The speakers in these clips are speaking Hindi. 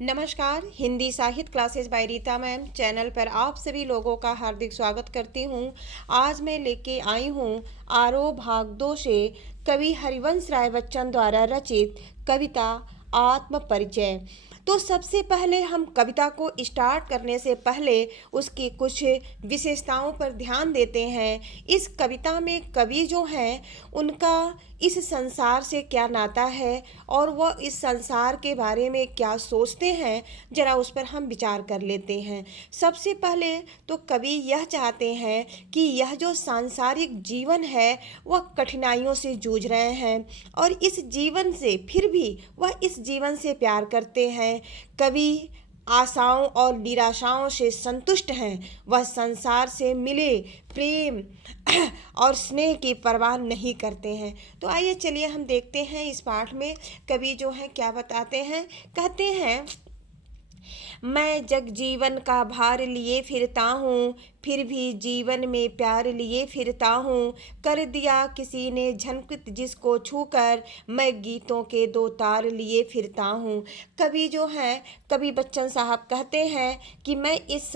नमस्कार। हिंदी साहित्य classes bye Rita ma'am channel पर आप सभी लोगों का हार्दिक स्वागत करती हूँ। आज मैं लेके आई हूँ आरोह भाग 2 से कवि हरिवंश राय बच्चन द्वारा रचित कविता आत्म परिचय। तो सबसे पहले हम कविता को स्टार्ट करने से पहले उसकी कुछ विशेषताओं पर ध्यान देते हैं। इस कविता में कवि जो हैं उनका इस संसार से क्या नाता है और वह इस संसार के बारे में क्या सोचते हैं, जरा उस पर हम विचार कर लेते हैं। सबसे पहले तो कवि यह चाहते हैं कि यह जो सांसारिक जीवन है वह कठिनाइयों से जूझ रहे हैं और इस जीवन से फिर भी वह इस जीवन से प्यार करते हैं। कवि आशाओं और निराशाओं से संतुष्ट हैं। वह संसार से मिले प्रेम और स्नेह की परवाह नहीं करते हैं। तो आइए चलिए हम देखते हैं इस पाठ में कवि जो है क्या बताते हैं। कहते हैं, मैं जग जीवन का भार लिए फिरता हूँ, फिर भी जीवन में प्यार लिए फिरता हूँ। कर दिया किसी ने झनकृत जिसको छूकर, मैं गीतों के दो तार लिए फिरता हूँ। कवि जो हैं, कवि बच्चन साहब कहते हैं कि मैं इस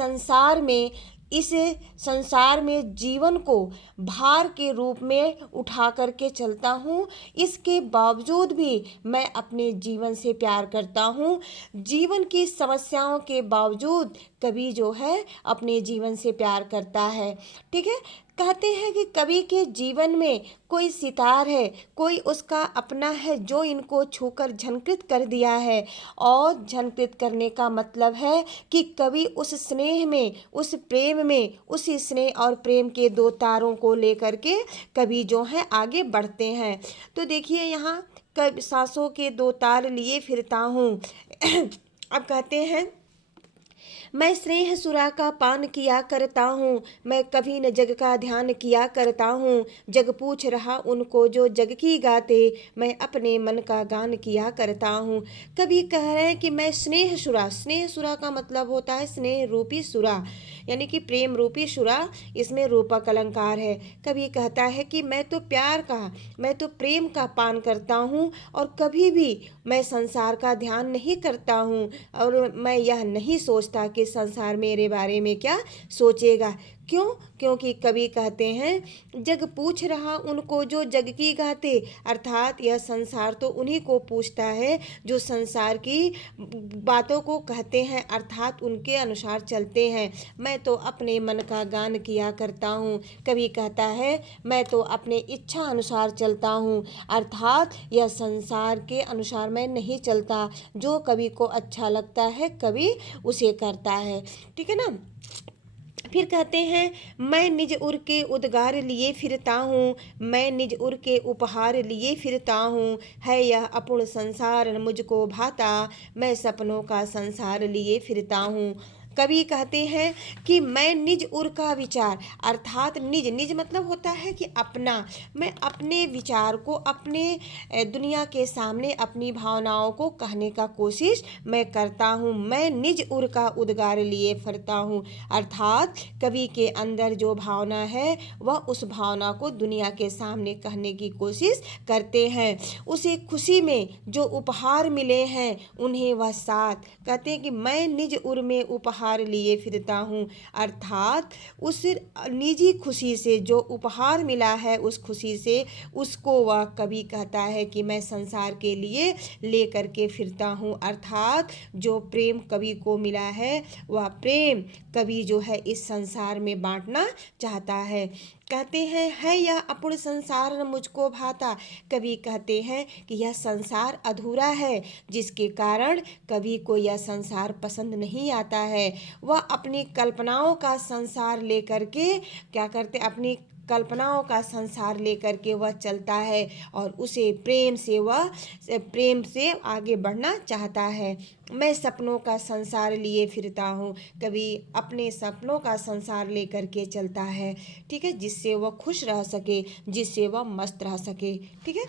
संसार में जीवन को भार के रूप में उठा करके चलता हूँ। इसके बावजूद भी मैं अपने जीवन से प्यार करता हूँ। जीवन की समस्याओं के बावजूद कवि जो है अपने जीवन से प्यार करता है। ठीक है। कहते हैं कि कवि के जीवन में कोई सितार है, कोई उसका अपना है जो इनको छूकर झनकृत कर दिया है। और झनकृत करने का मतलब है कि कवि उस स्नेह में, उस प्रेम में, उसी स्नेह और प्रेम के दो तारों को लेकर के कवि जो है आगे बढ़ते हैं। तो देखिए यहाँ कब सांसों के दो तार लिए फिरता हूँ। अब कहते हैं, मैं स्नेह सुरा का पान किया करता हूँ, मैं कभी न जग का ध्यान किया करता हूँ। जग पूछ रहा उनको जो जग की गाते, मैं अपने मन का गान किया करता हूँ। कभी कह रहे हैं कि मैं स्नेह सुरा का मतलब होता है स्नेह रूपी सुरा, यानी कि प्रेम रूपी सुरा, इसमें रूपक अलंकार है। कभी कहता है कि मैं तो मैं तो प्रेम का पान करता हूँ और कभी भी मैं संसार का ध्यान नहीं करता हूँ और मैं यह नहीं सोचता कि संसार मेरे बारे में क्या सोचेगा। क्यों? क्योंकि कवि कहते हैं, जग पूछ रहा उनको जो जग की गाते, अर्थात यह संसार तो उन्हीं को पूछता है जो संसार की बातों को कहते हैं, अर्थात उनके अनुसार चलते हैं। मैं तो अपने मन का गान किया करता हूँ। कवि कहता है, मैं तो अपने इच्छा अनुसार चलता हूँ, अर्थात यह संसार के अनुसार मैं नहीं चलता। जो कवि को अच्छा लगता है कवि उसे करता है। ठीक है ना। फिर कहते हैं, मैं निज उर के उद्गार लिए फिरता हूँ, मैं निज उर के उपहार लिए फिरता हूँ। है यह अपूर्ण संसार मुझको भाता, मैं सपनों का संसार लिए फिरता हूँ। कवि कहते हैं कि मैं निज उर का विचार, अर्थात निज मतलब होता है कि अपना, मैं अपने विचार को, अपने दुनिया के सामने अपनी भावनाओं को कहने का कोशिश मैं करता हूँ। मैं निज उर का उद्गार लिए फिरता हूँ, अर्थात कवि के अंदर जो भावना है वह उस भावना को दुनिया के सामने कहने की कोशिश करते हैं। उसे खुशी में जो उपहार मिले हैं उन्हें वह साथ, कहते हैं कि मैं निज उर में उपहार लिए फिरता हूँ, अर्थात उस निजी खुशी से जो उपहार मिला है उस खुशी से उसको वह कवि कहता है कि मैं संसार के लिए लेकर के फिरता हूँ। अर्थात जो प्रेम कवि को मिला है वह प्रेम कवि जो है इस संसार में बांटना चाहता है। कहते हैं, है यह अपूर्ण संसार न मुझको भाता। कवि कहते हैं कि यह संसार अधूरा है, जिसके कारण कवि को यह संसार पसंद नहीं आता है। वह अपनी कल्पनाओं का संसार लेकर के क्या करते, अपनी कल्पनाओं का संसार लेकर के वह चलता है और उसे प्रेम से आगे बढ़ना चाहता है। मैं सपनों का संसार लिए फिरता हूँ, कभी अपने सपनों का संसार लेकर के चलता है। ठीक है, जिससे वह खुश रह सके, जिससे वह मस्त रह सके। ठीक है।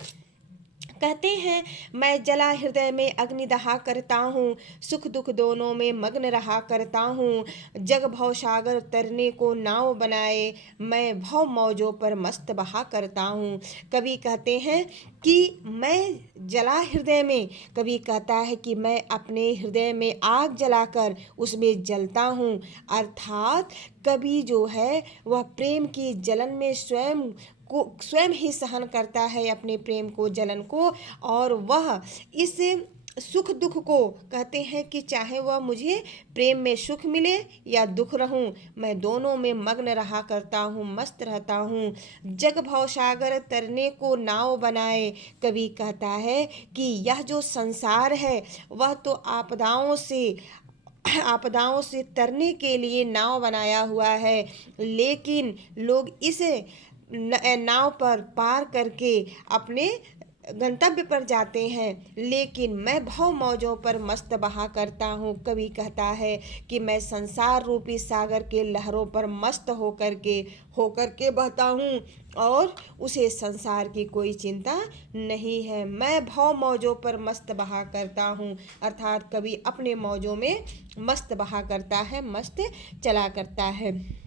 कहते हैं मैं जला हृदय में अग्नि दहा करता हूँ, सुख दुख दोनों में मग्न रहा करता हूँ। जग भव सागर तरने को नाव बनाए, मैं भव मौजों पर मस्त बहा करता हूँ। कवि कहते हैं कि मैं जला हृदय में, कवि कहता है कि मैं अपने हृदय में आग जलाकर उसमें जलता हूँ। अर्थात कवि जो है वह प्रेम की जलन में स्वयं ही सहन करता है अपने प्रेम को, जलन को, और वह इस सुख दुख को कहते हैं कि चाहे वह मुझे प्रेम में सुख मिले या दुख रहूं, मैं दोनों में मग्न रहा करता हूँ, मस्त रहता हूँ। जग भव सागर तरने को नाव बनाए, कवि कहता है कि यह जो संसार है वह तो आपदाओं से तरने के लिए नाव बनाया हुआ है, लेकिन लोग इस नाव पर पार करके अपने गंतव्य पर जाते हैं, लेकिन मैं भव मौजों पर मस्त बहा करता हूँ। कवि कहता है कि मैं संसार रूपी सागर के लहरों पर मस्त होकर के बहता हूँ और उसे संसार की कोई चिंता नहीं है। मैं भव मौजों पर मस्त बहा करता हूँ, अर्थात कवि अपने मौजों में मस्त बहा करता है, मस्त चला करता है।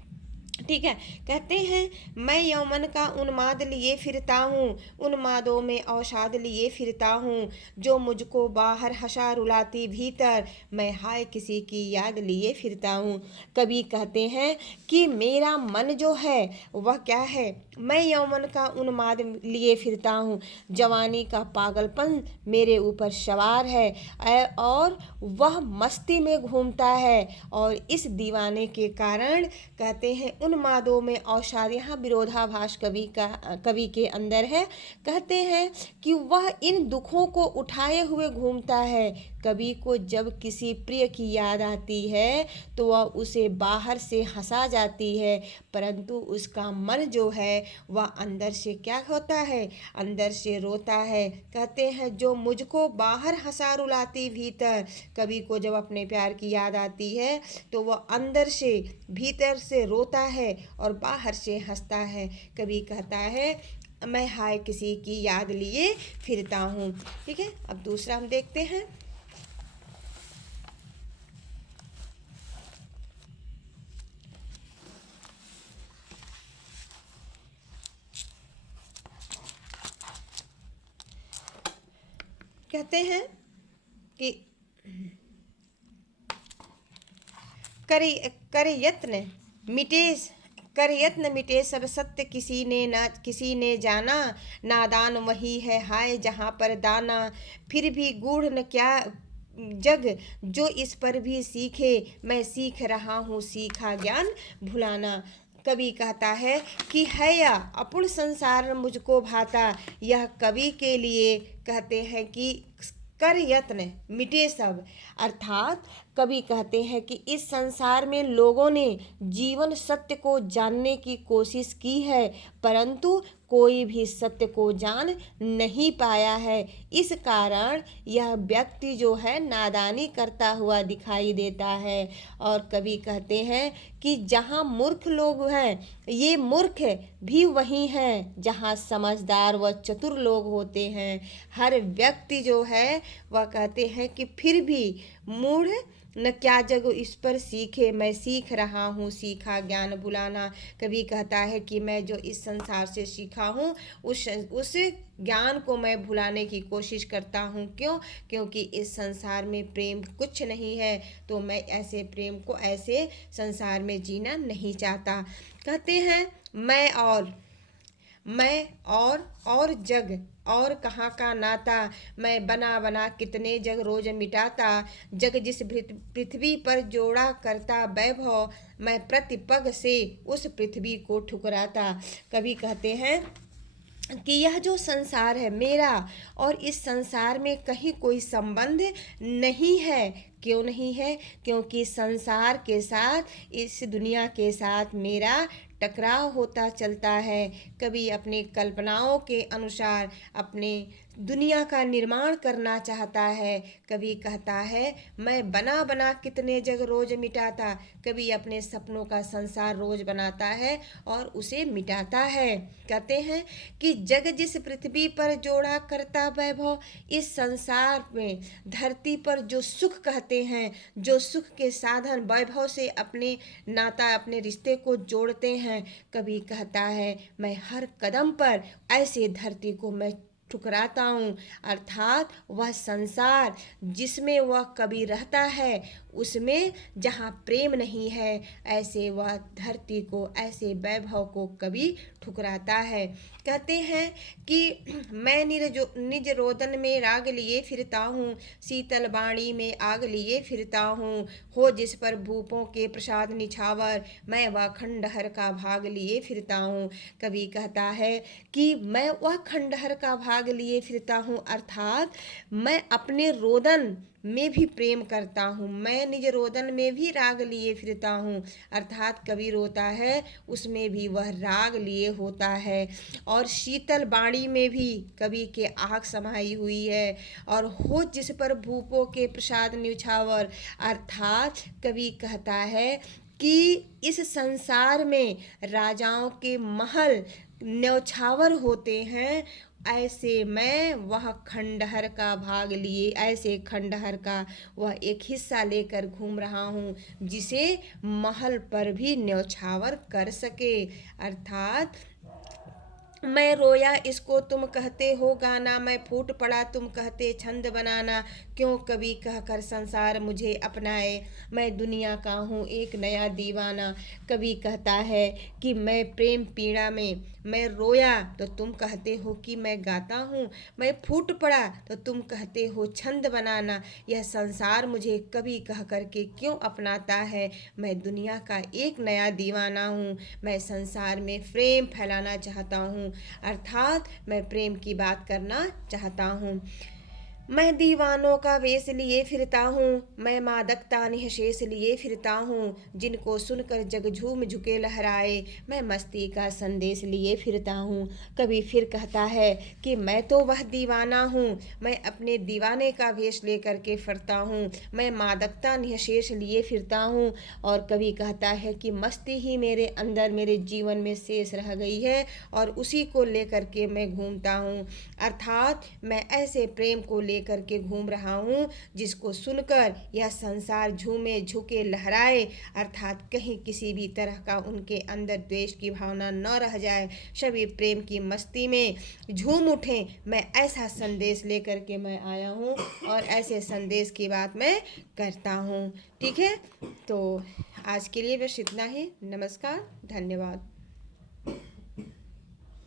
ठीक है, कहते हैं मैं यौवन का उन्माद लिए फिरता हूँ, उन्मादों में अवसाद लिए फिरता हूँ। जो मुझको बाहर हंसा रुलाती भीतर, मैं हाय किसी की याद लिए फिरता हूँ। कवि कहते हैं कि मेरा मन जो है वह क्या है, मैं यौवन का उन्माद लिए फिरता हूँ, जवानी का पागलपन मेरे ऊपर सवार है और वह मस्ती में घूमता है, और इस दीवाने के कारण कहते हैं उन्मादों में अवसाद, यहाँ विरोधाभास कवि के अंदर है। कहते हैं कि वह इन दुखों को उठाए हुए घूमता है। कवि को जब किसी प्रिय की याद आती है तो वह उसे बाहर से हंसा जाती है, परंतु उसका मन जो है वह अंदर से क्या होता है, अंदर से रोता है। कहते हैं जो मुझको बाहर हंसा रुलाती भीतर, कवि को जब अपने प्यार की याद आती है तो वह अंदर से भीतर से रोता है और बाहर से हंसता है। कवि कहता है मैं हाय किसी की याद लिए फिरता हूँ। ठीक है, अब दूसरा हम देखते हैं। कहते हैं कि कर यत्न मिटे कर यत्न मिटे सब सत्य, किसी ने जाना, नादान वही है हाय जहाँ पर दाना। फिर भी गूढ़ न क्या जग जो इस पर भी सीखे, मैं सीख रहा हूँ सीखा ज्ञान भुलाना। कवि कहता है कि है या अपूर्ण संसार मुझको भाता, यह कवि के लिए कहते हैं कि कर यत्न मिटे सब, अर्थात कवि कहते हैं कि इस संसार में लोगों ने जीवन सत्य को जानने की कोशिश की है, परंतु कोई भी सत्य को जान नहीं पाया है। इस कारण यह व्यक्ति जो है नादानी करता हुआ दिखाई देता है। और कवि कहते हैं कि जहाँ मूर्ख लोग हैं, ये मूर्ख भी वही हैं जहाँ समझदार व चतुर लोग होते हैं। हर व्यक्ति जो है वह कहते हैं कि फिर भी मूढ़ न क्या जग इस पर सीखे, मैं सीख रहा हूँ सीखा ज्ञान भुलाना। कवि कहता है कि मैं जो इस संसार से सीखा हूँ उस ज्ञान को मैं भुलाने की कोशिश करता हूँ। क्यों? क्योंकि इस संसार में प्रेम कुछ नहीं है, तो मैं ऐसे प्रेम को, ऐसे संसार में जीना नहीं चाहता। कहते हैं मैं और जग और कहाँ का नाता, मैं बना बना कितने जग रोज मिटाता। जग जिस पृथ्वी पर जोड़ा करता वैभव, मैं प्रतिपग से उस पृथ्वी को ठुकराता। कवि कहते हैं कि यह जो संसार है मेरा और इस संसार में कहीं कोई संबंध नहीं है। क्यों नहीं है? क्योंकि संसार के साथ, इस दुनिया के साथ मेरा टकराव होता चलता है। कभी अपने कल्पनाओं के अनुसार, अपने दुनिया का निर्माण करना चाहता है। कभी कहता है मैं बना बना कितने जग रोज मिटाता, कभी अपने सपनों का संसार रोज बनाता है और उसे मिटाता है। कहते हैं कि जग जिस पृथ्वी पर जोड़ा करता वैभव, इस संसार में धरती पर जो सुख कहते हैं, जो सुख के साधन वैभव से अपने नाता अपने रिश्ते को जोड़ते हैं, कभी कहता है मैं हर कदम पर ऐसे धरती को मैं ठुकराता हूँ। अर्थात वह संसार जिसमें वह कभी रहता है, उसमें जहाँ प्रेम नहीं है, ऐसे वह धरती को, ऐसे वैभव को कभी ठुकराता है। कहते हैं कि मैं निज रोदन में राग लिए फिरता हूँ, शीतल बाणी में आग लिए फिरता हूँ। हो जिस पर भूपों के प्रसाद निछावर, मैं वह खंडहर का भाग लिए फिरता हूँ। कभी कहता है कि मैं वह खंडहर का भाग लिए फिरता हूँ, अर्थात मैं अपने रोदन में भी प्रेम करता हूँ, मैं निज रोदन में भी राग लिए फिरता हूँ। अर्थात कभी रोता है उसमें भी वह राग लिए होता है। और शीतल बाणी में भी कवि के आग समाई हुई है। और हो जिस पर भूपों के प्रसाद न्यौछावर, अर्थात कवि कहता है कि इस संसार में राजाओं के महल न्यौछावर होते हैं, ऐसे मैं वह खंडहर का भाग लिए, ऐसे खंडहर का वह एक हिस्सा लेकर घूम रहा हूँ जिसे महल पर भी न्यौछावर कर सके। अर्थात मैं रोया इसको तुम कहते हो गाना, मैं फूट पड़ा तुम कहते छंद बनाना, क्यों कभी कहकर संसार मुझे अपनाए, मैं दुनिया का हूँ एक नया दीवाना। कभी कहता है कि मैं प्रेम पीड़ा में मैं रोया तो तुम कहते हो कि मैं गाता हूँ, मैं फूट पड़ा तो तुम कहते हो छंद बनाना। यह संसार मुझे कभी कह कर के क्यों अपनाता है, मैं दुनिया का एक नया दीवाना हूँ, मैं संसार में प्रेम फैलाना चाहता हूँ। अर्थात मैं प्रेम की बात करना चाहता हूँ। मैं दीवानों का वेश लिए फिरता हूँ, मैं मादकता निःशेष लिए फिरता हूँ, जिनको सुनकर जग झूम झुके लहराए, मैं मस्ती का संदेश लिए फिरता हूँ। कभी फिर कहता है कि मैं तो वह दीवाना हूँ, मैं अपने दीवाने का वेश लेकर के फिरता हूँ, मैं मादकता निःशेष लिए फिरता हूँ। और कभी कहता है कि मस्ती ही मेरे अंदर मेरे जीवन में शेष रह गई है और उसी को लेकर के मैं घूमता हूँ। अर्थात मैं ऐसे प्रेम को लेकर के घूम रहा हूँ जिसको सुनकर यह संसार झूमे झुके लहराए, अर्थात कहीं किसी भी तरह का उनके अंदर द्वेष की भावना न रह जाए, सभी प्रेम की मस्ती में झूम उठें। मैं ऐसा संदेश लेकर के मैं आया हूँ और ऐसे संदेश की बात मैं करता हूँ। ठीक है, तो आज के लिए बस इतना ही। नमस्कार, धन्यवाद।